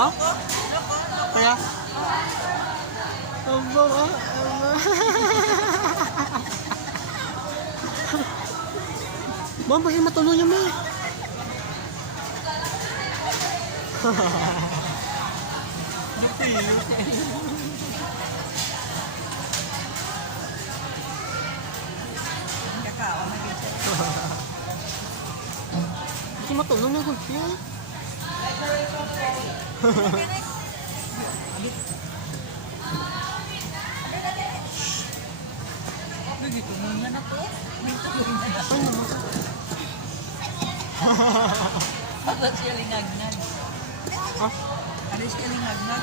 Ha? Kaya? Aba, aba. Ma'am, kasi matulog niya, ma. Kakao na dito. Kasi matulog na gulpi. Dito muna na to. Dito muna na to. Ano siya lingagnag? Ha? Ano siya lingagnag?